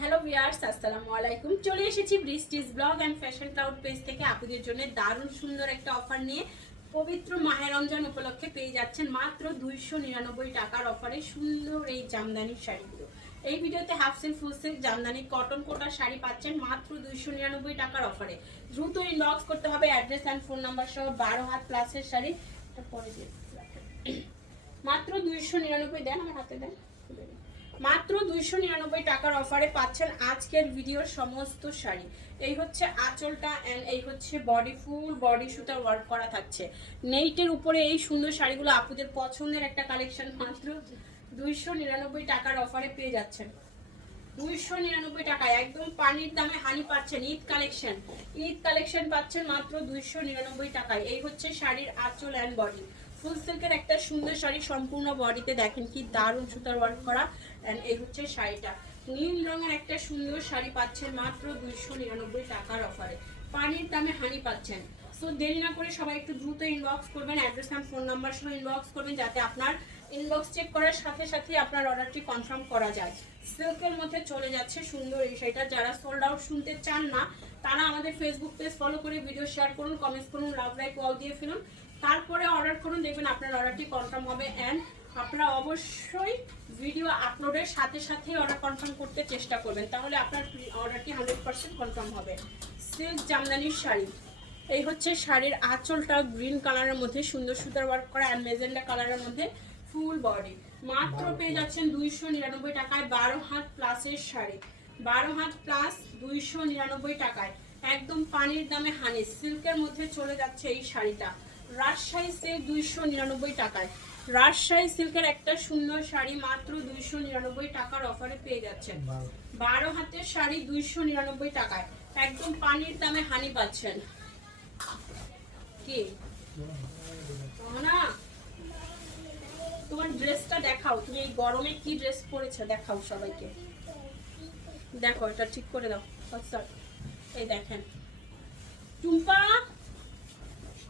Hello viewers আসসালামু আলাইকুম চলে এসেছি ব্রিস্টিজ blog and fashion cloud page থেকে আপুদের জন্য দারুণ সুন্দর একটা অফার নিয়ে। পবিত্র মাহের রমজান উপলক্ষে পেয়ে যাচ্ছেন মাত্র দুইশো নিরানব্বই টাকার অফারে সুন্দর এই জামদানির শাড়িগুলো। এই ভিডিওতে half silk full silk jamdani cotton কোটার শাড়ি পাচ্ছেন মাত্র দুইশো নিরানব্বই টাকার অফারে দ্রুত ইনবক্স করতে হবে অ্যাড্রেস অ্যান্ড ফোন নাম্বার সহ বারো হাত প্লাসের শাড়ি। পরে দিয়ে মাত্র দুইশো নিরানব্বই দেন, আমার হাতে দিন। মাত্র দুইশো নিরানব্বই টাকার অফারে পাচ্ছেন আজকের ভিডিওর সমস্ত শাড়ি। এই হচ্ছে আঁচলটা অ্যান্ড এই হচ্ছে বডি ফুল বডি সুতার ওয়ার্ক করা থাকছে। নেইটের উপরে এই সুন্দর শাড়িগুলো আপুদের পছন্দের একটা কালেকশন মাত্র দুইশো নিরানব্বই টাকার অফারে পেয়ে যাচ্ছেন। দুইশো নিরানব্বই টাকায় একদম পানির দামে হানি পাচ্ছেন, ঈদ কালেকশন ঈদ কালেকশন পাচ্ছেন মাত্র দুইশো নিরানব্বই টাকায়। এই হচ্ছে শাড়ির আঁচল অ্যান্ড বডি ফুল সিল্কের একটা সুন্দর শাড়ি সম্পূর্ণ বডিতে দেখেন কি দারুণ সুতার ওয়ার্ক করা অ্যান্ড এই হচ্ছে শাড়িটা। নীল রঙের একটা সুন্দর শাড়ি পাচ্ছেন মাত্র দুইশো নিরানব্বই টাকার অফারে পানির দামে হানি পাচ্ছেন। সো দেরি না করে সবাই একটু দ্রুত ইনবক্স করবেন অ্যাড্রেস অ্যান্ড ফোন নাম্বার সহ ইনবক্স করবেন, যাতে আপনার ইনবক্স চেক করার সাথে সাথে আপনার অর্ডারটি কনফার্ম করা যায়। সিল্কের মধ্যে চলে যাচ্ছে সুন্দর এই শাড়িটা। যারা সোল্ড আউট শুনতে চান না, তারা আমাদের ফেসবুক পেজ ফলো করে ভিডিও শেয়ার করুন কমেন্টস করুন লাভ লাইক ওয়াল দিয়ে ফেলুন। তারপরে অর্ডার করুন দেখবেন আপনার অর্ডারটি কনফার্ম হবে অ্যান্ড আপনারা অবশ্যই ভিডিও আপলোডের সাথে সাথেই অর্ডার কনফার্ম করতে চেষ্টা করবেন তাহলে আপনার অর্ডারটি হান্ড্রেড পার্সেন্ট কনফার্ম হবে। সিল্ক জামদানির শাড়ি এই হচ্ছে শাড়ির আঁচলটা গ্রিন কালারের মধ্যে সুন্দর সুতার ওয়ার্ক করা অ্যান্ড মেজেন্ডা কালারের মধ্যে ফুল বডি মাত্র পেয়ে যাচ্ছেন দুইশো নিরানব্বই টাকায় বারো হাত প্লাসের শাড়ি। বারো হাত প্লাস দুইশো নিরানব্বই টাকায়। একদম পানির দামে হানি সিল্কের মধ্যে চলে যাচ্ছে এই শাড়িটা। রাজশাহী সিল্ক দুইশো নিরানব্বই টাকায়। রাজশাহী সিল্কের একটা সুন্দর শাড়ি মাত্র দুইশো নিরানব্বই টাকার অফারে পেয়ে যাচ্ছেন। বারো হাতের শাড়ি দুইশো নিরানব্বই টাকায়। একদম পানির দামে হানি পাচ্ছেন। কি? না তোমার ড্রেসটা দেখাও। তুমি এই গরমে কি ড্রেস পরেছো? দেখাও সবাইকে। দেখো এটা ঠিক করে দাও। এই দেখেন। টুম্পা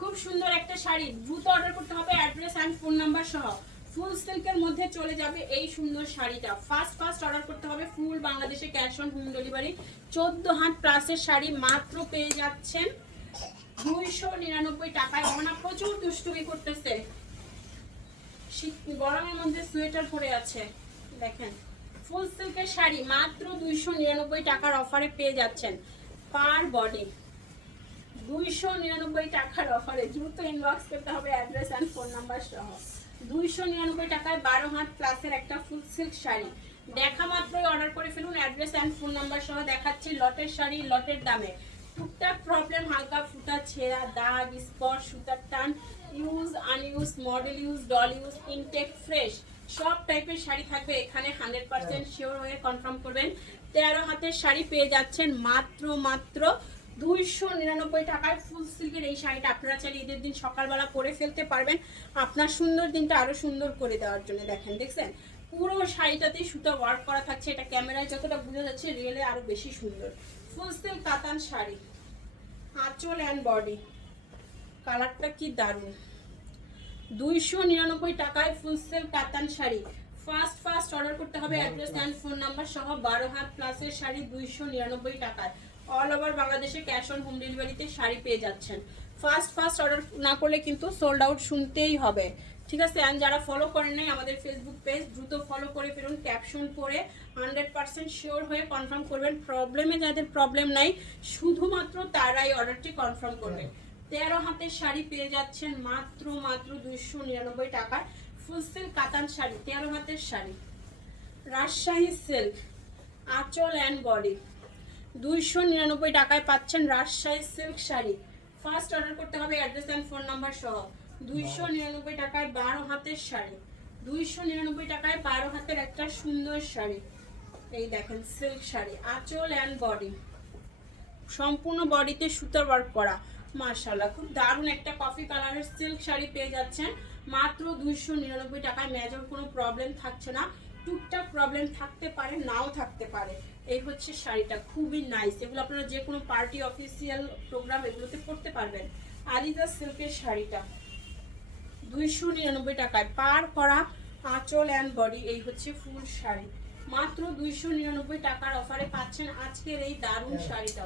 খুব সুন্দর একটা শাড়ি। দ্রুত অর্ডার করতে হবে অ্যাড্রেস অ্যান্ড ফোন নাম্বার সহ। ফুল সিল্কের মধ্যে চলে যাবে এই সুন্দর শাড়িটা। ফার্স্ট ফার্স্ট অর্ডার করতে হবে ফুল বাংলাদেশে ক্যাশ অন হোম ডেলিভারি চোদ্দ হাত প্লাসের শাড়ি মাত্র পেয়ে যাচ্ছেন দুইশো নিরানব্বই টাকায়। ওনা প্রচুর দুষ্টুমি করতেছে। শীত, গরমের মধ্যে সোয়েটার পরে আছে। দেখেন ফুল সিল্কের শাড়ি মাত্র দুইশো নিরানব্বই টাকার অফারে পেয়ে যাচ্ছেন। পার বডি দুইশো নিরানব্বই টাকার অফারে দ্রুত ইনবক্স করতে হবে অ্যাড্রেস অ্যান্ড ফোন নাম্বার সহ। দুইশো নিরানব্বই টাকায় বারো হাত প্লাসের একটা ফুল সিল্ক শাড়ি। দেখা মাত্রই অর্ডার করে ফেলুন অ্যাড্রেস অ্যান্ড ফোন নাম্বার সহ দেখাচ্ছি লটের শাড়ি, লটের দামে। টুকটাক প্রবলেম হালকা ফুটা ছেঁড়া, দাগ, স্পট, সুতার টান ইউজ আনইউজ মডেল ইউজ ডল ইউজ ইনটেক ফ্রেশ সব টাইপের শাড়ি থাকবে এখানে হান্ড্রেড পার্সেন্ট শিওর হয়ে কনফার্ম করবেন। তেরো হাতের শাড়ি পেয়ে যাচ্ছেন মাত্র মাত্র দুইশো নিরানব্বই টাকায় ফুল সিল্কের এই শাড়িটা আপনারা চাইলে ঈদের দিন সকালবেলা পরে ফেলতে পারবেন। আপনার সুন্দর দিনটা আরও সুন্দর করে দেওয়ার জন্য দেখেন দেখছেন? পুরো শাড়িটাতেই সুতো ওয়ার্ক করা থাকছে এটা ক্যামেরায় যতটা বোঝা যাচ্ছে রিয়েলে আরও বেশি সুন্দর। ফুল সিল্ক কাতান শাড়ি আঁচল অ্যান্ড বডি কালারটা কি দারুণ। দুইশো নিরানব্বই টাকায় ফুল সেল কাতান শাড়ি ফার্স্ট ফার্স্ট অর্ডার করতে হবে অ্যাড্রেস অ্যান্ড ফোন নাম্বার সহ বারো হাত প্লাসের শাড়ি দুইশো নিরানব্বই টাকায়। অল ওভার বাংলাদেশে ক্যাশ অন হোম ডেলিভারিতে শাড়ি পেয়ে যাচ্ছেন। ফার্স্ট ফার্স্ট অর্ডার না করলে কিন্তু সোল্ড আউট শুনতেই হবে। ঠিক আছে? অ্যান্ড যারা ফলো করেন নাই আমাদের ফেসবুক পেজ দ্রুত ফলো করে ফেলুন ক্যাপশন পরে হান্ড্রেড পার্সেন্ট শিওর হয়ে কনফার্ম করবেন। প্রবলেমে যাদের প্রবলেম নাই, শুধুমাত্র তারাই অর্ডারটি কনফার্ম করবেন তেরো হাতের শাড়ি পেয়ে যাচ্ছেন মাত্র মাত্র দুইশো নিরানব্বই টাকায় ফুল সিল্ক কাতান শাড়ি, তেরো হাতের শাড়ি। রাজশাহী সিল্ক আঁচল অ্যান্ড বডি দুইশো নিরানব্বই টাকায় পাচ্ছেন Rajshahi silk sari. First order করতে হবে অ্যাড্রেস অ্যান্ড ফোন নাম্বার সহ। দুইশো নিরানব্বই টাকায় বারো হাতের শাড়ি। দুইশো নিরানব্বই টাকায় বারো হাতের একটা সুন্দর শাড়ি। এই দেখেন সিল্ক শাড়ি, আঁচল অ্যান্ড বডি সম্পূর্ণ বডিতে সুতার ওয়ার্ক করা। মার্শাল্লাহ খুব দারুণ একটা কফি কালারের সিল্ক শাড়ি পেয়ে যাচ্ছেন। মাত্র দুইশো নিরানব্বই টাকায় মেজর কোনো প্রবলেম থাকছে না। টুকটাক প্রবলেম থাকতে পারে নাও থাকতে পারে। এই হচ্ছে শাড়িটা খুবই নাইস এগুলো আপনারা যে কোনো পার্টি অফিসিয়াল প্রোগ্রাম এগুলোতে পরতে পারবেন। আলিদা সিল্কের শাড়িটা দুইশো নিরানব্বই টাকায় পার করা আঁচল অ্যান্ড বডি এই হচ্ছে ফুল শাড়ি। মাত্র দুইশো নিরানব্বই টাকার অফারে পাচ্ছেন আজকের এই দারুণ শাড়িটা।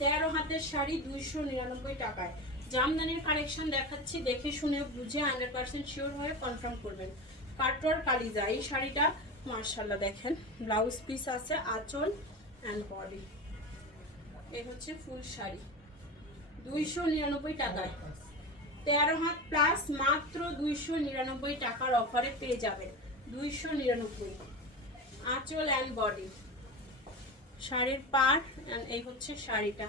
তেরো হাতের শাড়ি দুইশো নিরানব্বই টাকায়। জামদানির কালেকশন দেখাচ্ছি দেখে শুনে বুঝে হান্ড্রেড পার্সেন্ট শিওর হয়ে কনফার্ম করবেন। কাটোয়ার কালিজা এই শাড়িটা মার্শাল্লাহ দেখেন ব্লাউজ পিস আছে, আঁচল অ্যান্ড বডি এই হচ্ছে ফুল শাড়ি। দুইশো নিরানব্বই টাকায়। তেরো হাত প্লাস মাত্র দুইশো নিরানব্বই টাকার অফারে পেয়ে যাবেন। দুইশো নিরানব্বই। আঁচল অ্যান্ড বডি শাড়ির পার এই হচ্ছে শাড়িটা।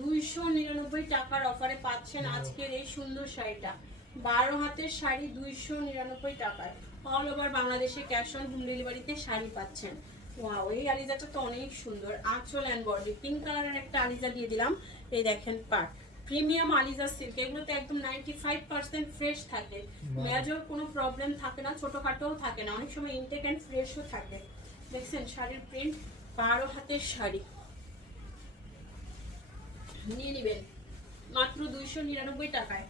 দুইশো নিরানব্বই টাকার অফারে পাচ্ছেন আজকের এই সুন্দর শাড়িটা। বারো হাতের শাড়ি দুইশো নিরানব্বই টাকায়। অল ওভার বাংলাদেশে ক্যাশ অন হোম ডেলিভারিতে শাড়ি পাচ্ছেন। ওয়াও এই আলিজাটা তো অনেক সুন্দর। আঁচল অ্যান্ড বডি পিঙ্ক কালারের একটা আলিজা দিয়ে দিলাম। এই দেখেন পার প্রিমিয়াম আলিজা সিল্ক এগুলোতে একদম নাইনটি ফাইভ পার্সেন্ট ফ্রেশ থাকে মেজর কোনো প্রবলেম থাকে না ছোটোখাটোও থাকে না। অনেক সময় ইনটেক অ্যান্ড ফ্রেশও থাকে। দেখছেন শাড়ির প্রিন্ট বারো হাতের শাড়ি। নিয়ে নেবেন। মাত্র দুইশো নিরানব্বই টাকায়।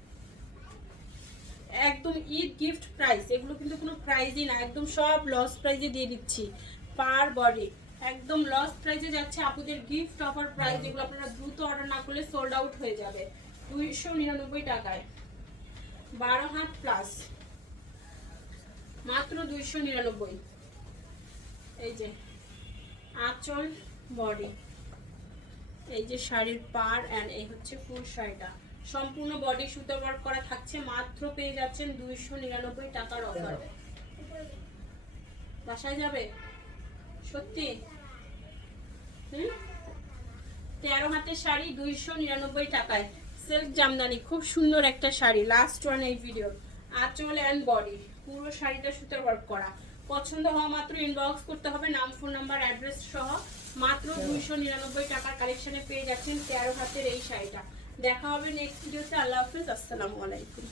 একদম ঈদ গিফট প্রাইস এগুলো কিন্তু কোনো প্রাইজই না, একদম সব লস প্রাইজে দিয়ে দিচ্ছি পার বডি একদম লস প্রাইজে যাচ্ছে আপুদের গিফট অফার প্রাইস যেগুলো আপনারা দ্রুত অর্ডার না করলে সোল্ড আউট হয়ে যাবে, দুইশো নিরানব্বই টাকায়। বারো হাত প্লাস মাত্র দুইশো নিরানব্বই। এই যে, আঁচল বডি এই যে শাড়ির পার অ্যান্ড এই হচ্ছে ফুল শাড়িটা। সম্পূর্ণ বডি সুতো ওয়ার্ক করা থাকছে মাত্র পেয়ে যাচ্ছেন দুইশো নিরানব্বই টাকার অফার বাসায় যাবে? সত্যি? হুম? তেরো হাতের শাড়ি দুইশো নিরানব্বই টাকায়। সিল্ক জামদানি খুব সুন্দর একটা শাড়ি লাস্ট ওয়ান এই ভিডিও আঁচল অ্যান্ড বডি পুরো শাড়িটা সুতো ওয়ার্ক করা। পছন্দ হওয়া মাত্র ইনবক্স করতে হবে নাম ফোন নাম্বার অ্যাড্রেস সহ। মাত্র দুইশো নিরানব্বই টাকার কালেকশনে পেয়ে যাচ্ছেন তেরো হাতের এই শাড়িটা। দেখা হবে নেক্সট ভিডিওতে আল্লাহ হাফিজ আসসালামু আলাইকুম।